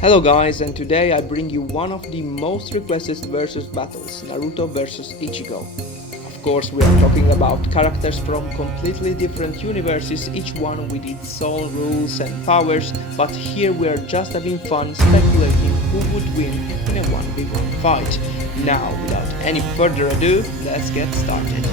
Hello guys, and today I bring you one of the most requested versus battles, Naruto versus Ichigo. Of course, we are talking about characters from completely different universes, each one with its own rules and powers, but here we are just having fun speculating who would win in a 1v1 fight. Now, without any further ado, let's get started.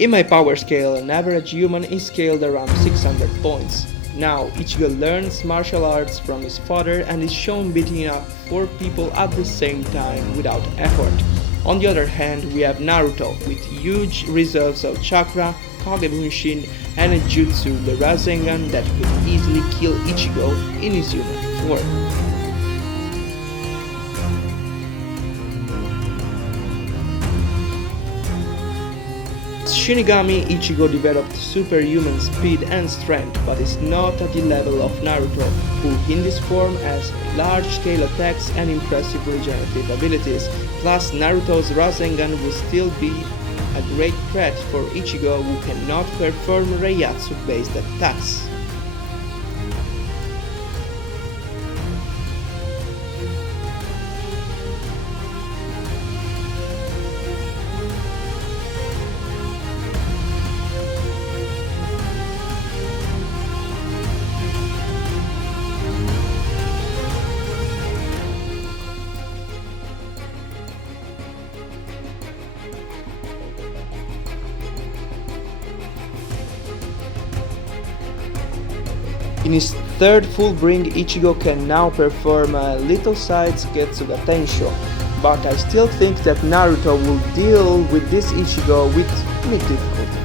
In my power scale, an average human is scaled around 600 points. Now, Ichigo learns martial arts from his father and is shown beating up 4 people at the same time without effort. On the other hand, we have Naruto with huge reserves of chakra, Kagebunshin, and a jutsu, the Rasengan, that could easily kill Ichigo in his human form. Shinigami, Ichigo developed superhuman speed and strength, but is not at the level of Naruto, who in this form has large-scale attacks and impressive regenerative abilities. Plus, Naruto's Rasengan will still be a great threat for Ichigo, who cannot perform Reiatsu-based attacks. In his third Fullbring, Ichigo can now perform a little side Getsuga Tensho, but I still think that Naruto will deal with this Ichigo with mid-difficulty.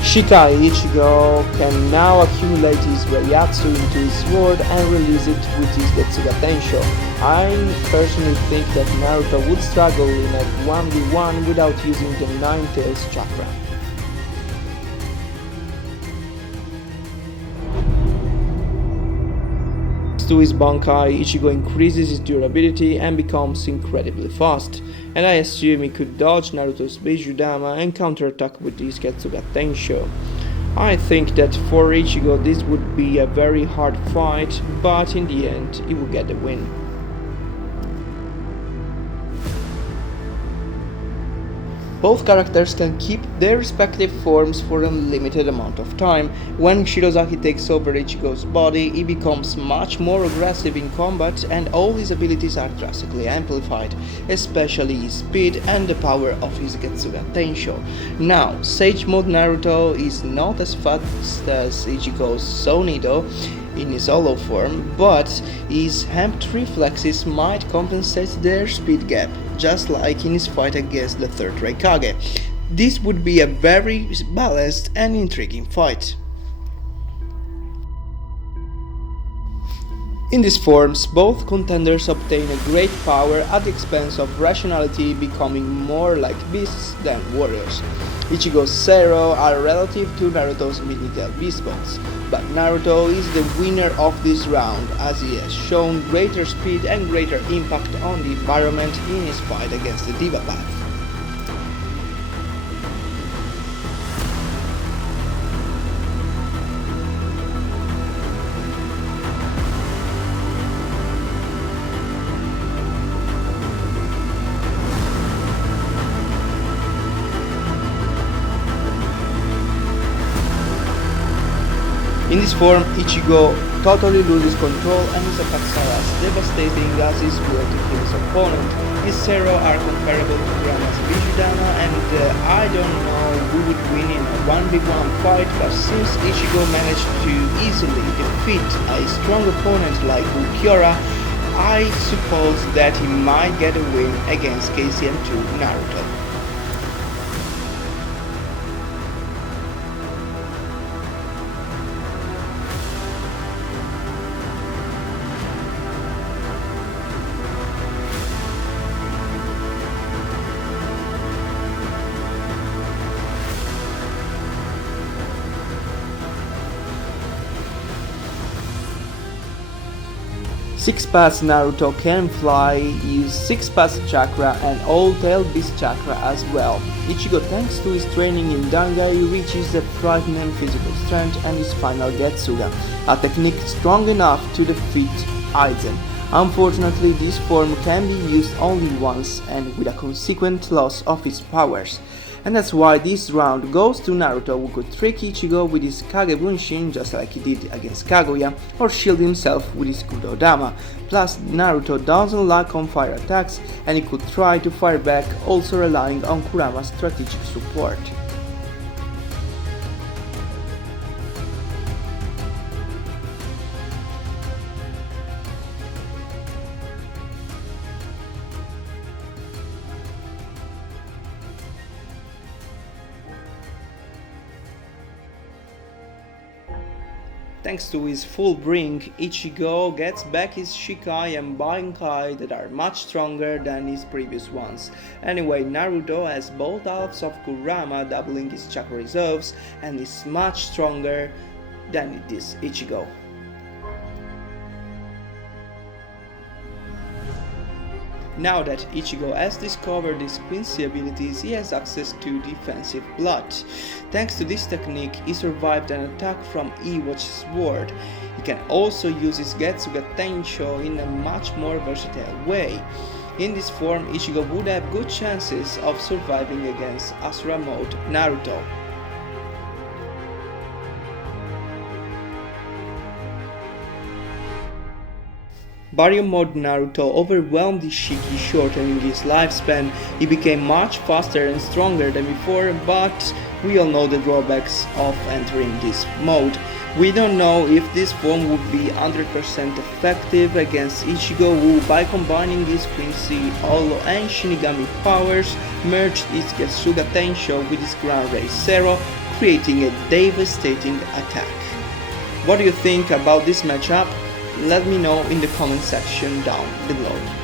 Shikai Ichigo can now accumulate his Reiatsu into his sword and release it with his Getsuga Tensho. I personally think that Naruto would struggle in a 1v1 without using the Nine Tails chakra. To his Bankai, Ichigo increases his durability and becomes incredibly fast, and I assume he could dodge Naruto's Bijudama and counterattack with his Getsuga Tensho. I think that for Ichigo this would be a very hard fight, but in the end he will get the win. Both characters can keep their respective forms for a limited amount of time. When Shirozaki takes over Ichigo's body, he becomes much more aggressive in combat and all his abilities are drastically amplified, especially his speed and the power of his Getsuga Tensho. Now, Sage Mode Naruto is not as fast as Ichigo's Sonido in his hollow form, but his amped reflexes might compensate their speed gap, just like in his fight against the third Raikage. This would be a very balanced and intriguing fight. In these forms, both contenders obtain a great power at the expense of rationality, becoming more like beasts than warriors. Ichigo's Zero are relative to Naruto's mythical beast bones, but Naruto is the winner of this round as he has shown greater speed and greater impact on the environment in his fight against the Diva Path. In this form, Ichigo totally loses control and his attacks are as devastating as his will to kill his opponent. His Zero are comparable to Grandma's Bijudama, and I don't know who would win in a 1v1 fight, but since Ichigo managed to easily defeat a strong opponent like Ulquiorra, I suppose that he might get a win against KCM2 Naruto. 6-pass Naruto can fly, use 6-pass chakra and all tail beast chakra as well. Ichigo, thanks to his training in Dangai, reaches a frightening physical strength and his final Getsuga, a technique strong enough to defeat Aizen. Unfortunately, this form can be used only once and with a consequent loss of its powers. And that's why this round goes to Naruto, who could trick Ichigo with his Kage Bunshin just like he did against Kaguya, or shield himself with his Kudodama. Plus, Naruto doesn't lack on fire attacks and he could try to fire back, also relying on Kurama's strategic support. Thanks to his Fullbring, Ichigo gets back his Shikai and Bankai that are much stronger than his previous ones. Anyway, Naruto has both halves of Kurama, doubling his chakra reserves, and is much stronger than this Ichigo. Now that Ichigo has discovered his Quincy abilities, he has access to defensive blood. Thanks to this technique, he survived an attack from Iwachi's sword. He can also use his Getsuga Tensho in a much more versatile way. In this form, Ichigo would have good chances of surviving against Asura Mode Naruto. Baryon Mode Naruto overwhelmed Ishiki, shortening his lifespan. He became much faster and stronger than before, but we all know the drawbacks of entering this mode. We don't know if this form would be 100% effective against Ichigo, who by combining his Quincy, Hollow and Shinigami powers merged his Getsuga Tensho with his Ground Ray Zero, creating a devastating attack. What do you think about this matchup? Let me know in the comment section down below.